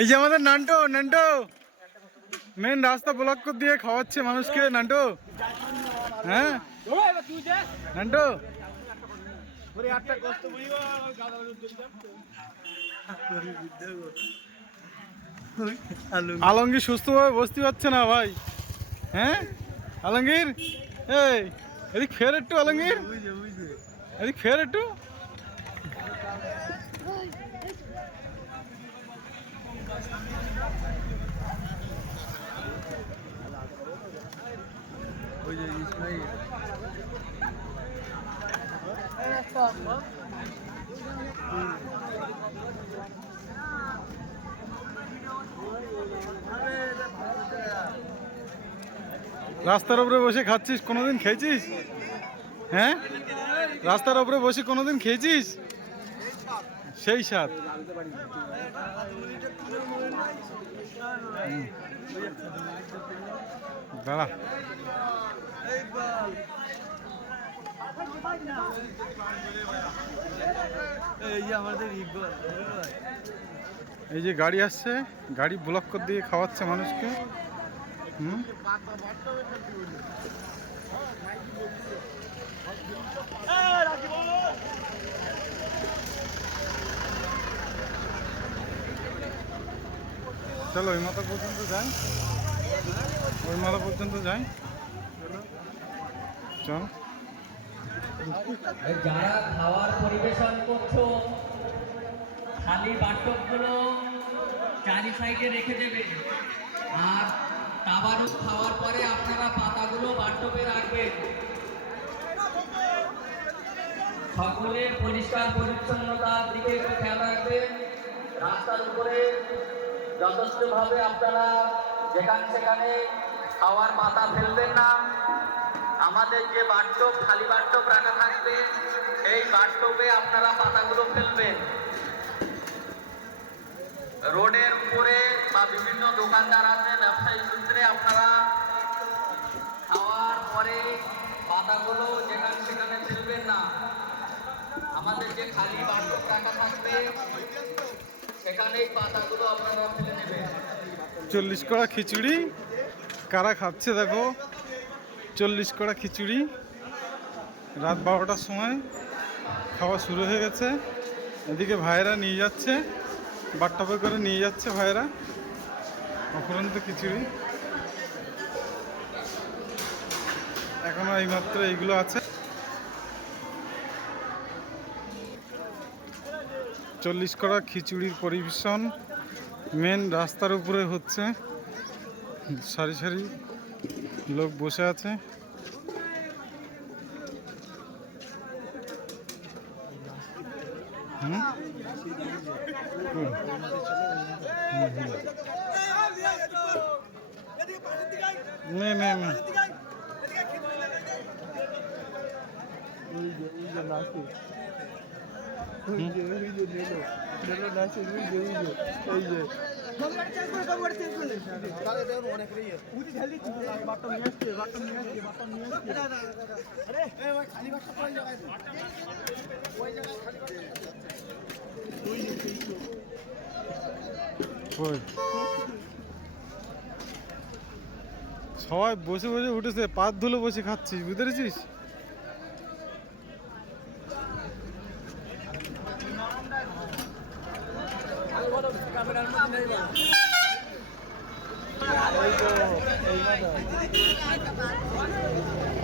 এই যে আমাদের নান্টো নান্টো। মেন রাস্তা ব্লক করে দিয়ে খাওয়াচ্ছে মানুষকে, নান্টো। হ্যাঁ? নান্টো। আলমগীর সুস্থভাবে বসতে পারছে না ভাই। হ্যাঁ? আলমগীর? এই। এদিক ফের একটু আলমগীর। এদিক ফের একটু। রাস্তার উপরে বসে খাচ্ছিস? কোনোদিন খেয়েছিস? হ্যাঁ? রাস্তার উপরে বসে কোনোদিন খেয়েছিস? সেই স্বাদ। দাঁড়া। এই যে গাড়ি আসছে, গাড়ি ব্লক করে দিয়ে খাওয়াচ্ছে মানুষকে। চলো ওই মাথা পর্যন্ত যাই। ওই মাথা পর্যন্ত যাই। চল। যারা খাওয়ার পরিবেশন করছ, খালি বাটকগুলো চারি সাইডে রেখে দেবে। তাবারুক খাওয়ার পরে আপনারা পাতাগুলো বাটপে রাখবেন। সকলে পরিষ্কার, পরিচ্ছন্নতার দিকে একটু খেয়াল রাখবেন। রাস্তার উপরে যথেষ্টভাবে আপনারা যেখানে সেখানে খাওয়ার পাতা ফেলবেন না। আমাদের যে বাথটব খালি বাথটব রাখা থাকবে, সেই বাথটবে আপনারা পাতাগুলো ফেলবেন। রোডের উপরে বা বিভিন্ন দোকানদার আছে ব্যবসায়ী সূত্রে আপনারা খাওয়ার পরে পাতাগুলো যেখানে সেখানে ফেলবেন না। আমাদের যে খালি বাথটব রাখা থাকবে, সেখানেই পাতাগুলো আপনারা ফেলে নেবেন। চল্লিশ কড়া খিচুড়ি, কারা খাচ্ছে দেখো। চল্লিশ কড়া খিচুড়ি, রাত বারোটার সময় খাওয়া শুরু হয়ে গেছে। এদিকে ভাইরা নিয়ে যাচ্ছে বাট্টাপে করে নিয়ে যাচ্ছে ভাইরা অফুরন্ত খিচুড়ি এখনও এইমাত্র এইগুলো আছে চল্লিশ করা খিচুড়ির পরিবেশন মেন রাস্তার উপরে হচ্ছে সারি সারি লোক বসে আছে হুম? হুম। হুম, হুম। নে নে নে কই? সবাই বসে বসে উঠেছে পাত ধুলো বসে খাচ্ছিস বুঝতে পেরেছিস? হ্যাঁ